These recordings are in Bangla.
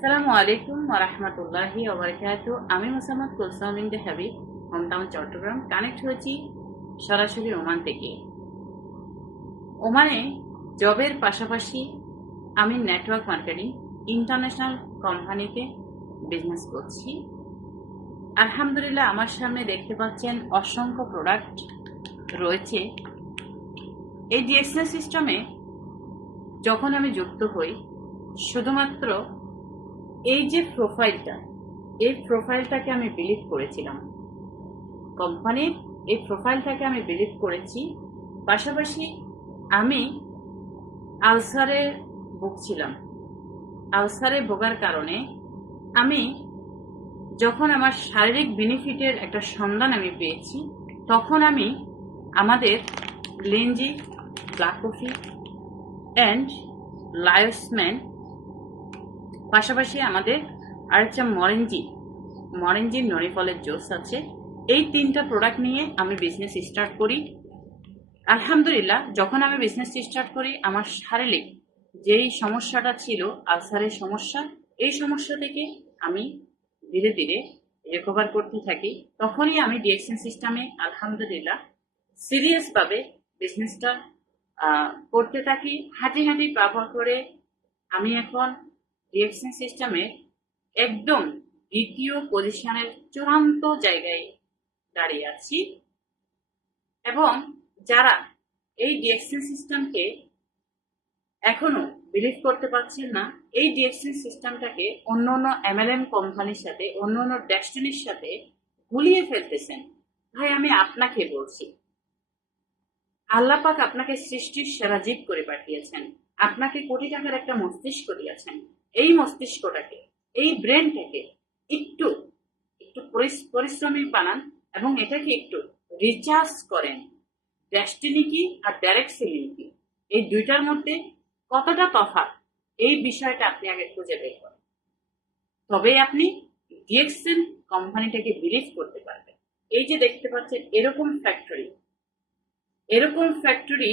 আসসালামু আলাইকুম ওয়া রাহমাতুল্লাহি ওয়া বারাকাতুহু। আমি মোসাম্মদ কুলসুম বিনতে হাবিব, হোমটাউন চট্টগ্রাম। কানেক্ট হয়েছি সরাসরি ওমান থেকে। ওমানে জবের পাশাপাশি আমি নেটওয়ার্ক মার্কেটিং ইন্টারন্যাশনাল কোম্পানিতে বিজনেস করছি। আলহামদুলিল্লাহ, আমার সামনে দেখতে পাচ্ছেন অসংখ্য প্রোডাক্ট রয়েছে। এই ডিএক্সএল সিস্টেমে যখন আমি যুক্ত হই, শুধুমাত্র এই যে এই প্রোফাইলটাকে আমি বিলিভ করেছিলাম, কোম্পানির এই প্রোফাইলটাকে আমি বিলিভ করেছি। পাশাপাশি আমি আলসারে ভুগছিলাম। আলসারে ভোগার কারণে আমি যখন আমার শারীরিক বেনিফিটের একটা সন্ধান আমি পেয়েছি, তখন আমি আমাদের লেঞ্জি ব্ল্যাক কফি অ্যান্ড লায়োসম্যান, পাশাপাশি আমাদের আরেকটা মরেঞ্জি ননি ফলের জুস আছে। এই তিনটা প্রোডাক্ট নিয়ে আমি বিজনেস স্টার্ট করি। আলহামদুলিল্লাহ, যখন আমি বিজনেস স্টার্ট করি, আমার শারীরিক যেই সমস্যাটা ছিল, আলসারের সমস্যা, এই সমস্যা থেকে আমি ধীরে ধীরে রিকভার করতে থাকি। তখনই আমি ডিএক্সএন সিস্টেমে আলহামদুলিল্লাহ সিরিয়াসভাবে বিজনেসটা করতে থাকি। হাঁটি ব্যবহার করে আমি এখন ডিএক্সএন সিস্টেমের একদম দ্বিতীয় পজিশনের চূড়ান্ত জায়গায় দাঁড়িয়ে আছি। এবং যারা এই ডিএক্সএন সিস্টেমকে এখনো বিলিভ করতে পারছেন না, এই ডিএক্সএন সিস্টেমটাকে অন্য এমএলএম কোম্পানির সাথে, অন্য ডেস্টিনির সাথে গুলিয়ে ফেলতেছেন, ভাই আমি আপনাকে বলছি, আল্লাহ পাক আপনাকে সৃষ্টির সেরা জীব করে পাঠিয়েছেন। আপনাকে কোটি টাকার একটা মস্তিষ্ক দিয়েছেন। এই মস্তিষ্কটাকে, এই ব্রেনটাকে একটু একটু পরিশ্রমী বানান এবং এটাকে একটু রিচার্জ করেন। ডেস্টিনি কি আর ডাইরেক্ট সেলিং কি, এই দুইটার মধ্যে কতটা তফাৎ, এই বিষয়টা আপনি আগে খুঁজে বের করেন। তবে আপনি ডিএক্সএন কোম্পানিটাকে বিলিভ করতে পারবেন। এই যে দেখতে পাচ্ছেন, এরকম ফ্যাক্টরি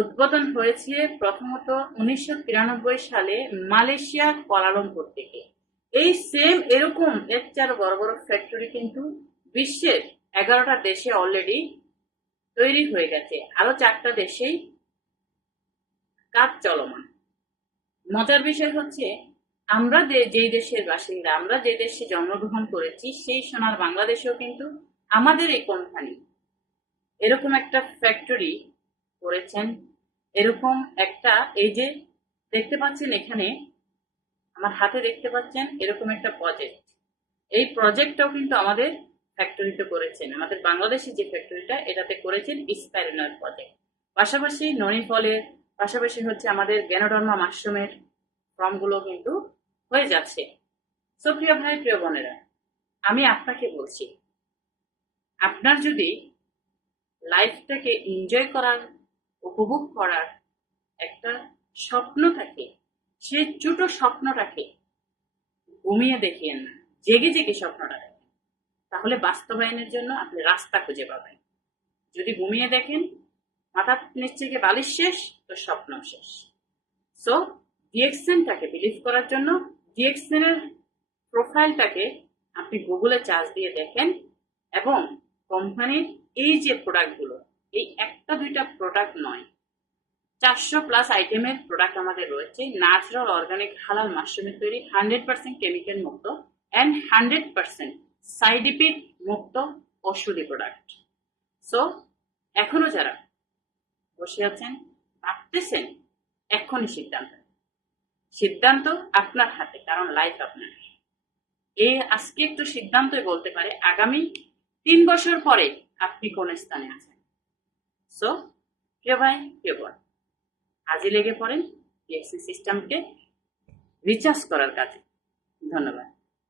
উদ্বোধন হয়েছে প্রথমত 1993 সালে মালয়েশিয়ার কুয়ালালামপুর থেকে। এই সেম এরকম এর চার বড় বড় ফ্যাক্টরি কিন্তু বিশ্বের 11টা দেশে অলরেডি তৈরি হয়ে গেছে। আরো 4টা দেশেই কাজ চলমান। মজার বিষয় হচ্ছে, আমরা যেই দেশের বাসিন্দা, আমরা যে দেশে জন্মগ্রহণ করেছি, সেই সোনার বাংলাদেশেও কিন্তু আমাদের এই কোম্পানি এরকম একটা ফ্যাক্টরি করেছেন। এরকম একটা, এই যে দেখতে পাচ্ছেন এখানে আমার হাতে দেখতে পাচ্ছেন, এরকম একটা প্রজেক্ট, এই প্রজেক্টটাও কিন্তু আমাদের ফ্যাক্টরিতে করেছেন। আমাদের বাংলাদেশে যে ফ্যাক্টরিটা, এটাতে করেছেন স্পাইরুলার প্রজেক্ট। পাশাপাশি ননি ফলের, পাশাপাশি হচ্ছে আমাদের গ্যানোডার্মা মাশরুমের ফর্মগুলো কিন্তু হয়ে যাচ্ছে। সো প্রিয় ভাই, প্রিয় বোনেরা, আমি আপনাকে বলছি, আপনার যদি লাইফটাকে এনজয় করার, উপভোগ করার একটা স্বপ্ন থাকে, সেই ছোট স্বপ্নটাকে ঘুমিয়ে দেখিয়েন না, জেগে জেগে স্বপ্নটা দেখেন। তাহলে বাস্তবায়নের জন্য আপনি রাস্তা খুঁজে পাবেন। যদি ঘুমিয়ে দেখেন, মাথার নিচ থেকে বালিশ শেষ, তো স্বপ্ন শেষ। সো ডিএক্সএনটাকে বিলিভ করার জন্য ডিএক্সএন এর প্রোফাইলটাকে আপনি গুগলে চার্জ দিয়ে দেখেন, এবং কোম্পানির এই যে প্রোডাক্টগুলো, এই একটা দুইটা প্রোডাক্ট নয়, 400+ আইটেমের প্রোডাক্ট আমাদের রয়েছে। ন্যাচারাল অর্গানিক হালাল মাশরুমের তৈরি, 100% কেমিক্যাল মুক্ত অ্যান্ড 100% সাইড ইফেক্ট মুক্ত ঔষধি প্রোডাক্ট। সো এখনো যারা বসে আছেন, ভাবতেছেন, এখনই সিদ্ধান্ত আপনার হাতে, কারণ লাইফ আপনার। আজকে একটু সিদ্ধান্তই বলতে পারে আগামী 3 বছর পরে আপনি কোন স্থানে আছেন। সো প্রিয় ভাই, প্রিয় বোন, আজই লেগে পড়েন ডিএক্সএন সিস্টেমকে রিচার্জ করার কাজে। ধন্যবাদ।